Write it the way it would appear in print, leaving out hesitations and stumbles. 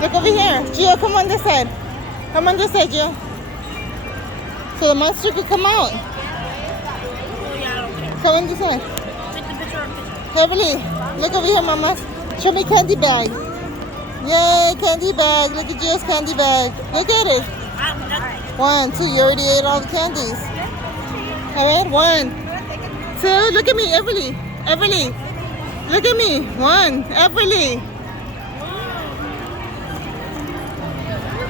Look over here. Gio, come on this side. Come on this side, Gio. So the monster could come out. Come on this side. Heavily. Look over here, Mama. Show me candy bag. Yay, candy bag. Look at Gio's candy bag. Look at it. 1, 2. You already ate all the candies. All right, 1, 2. Look at me, Everly. Everly. Look at me. 1. Everly.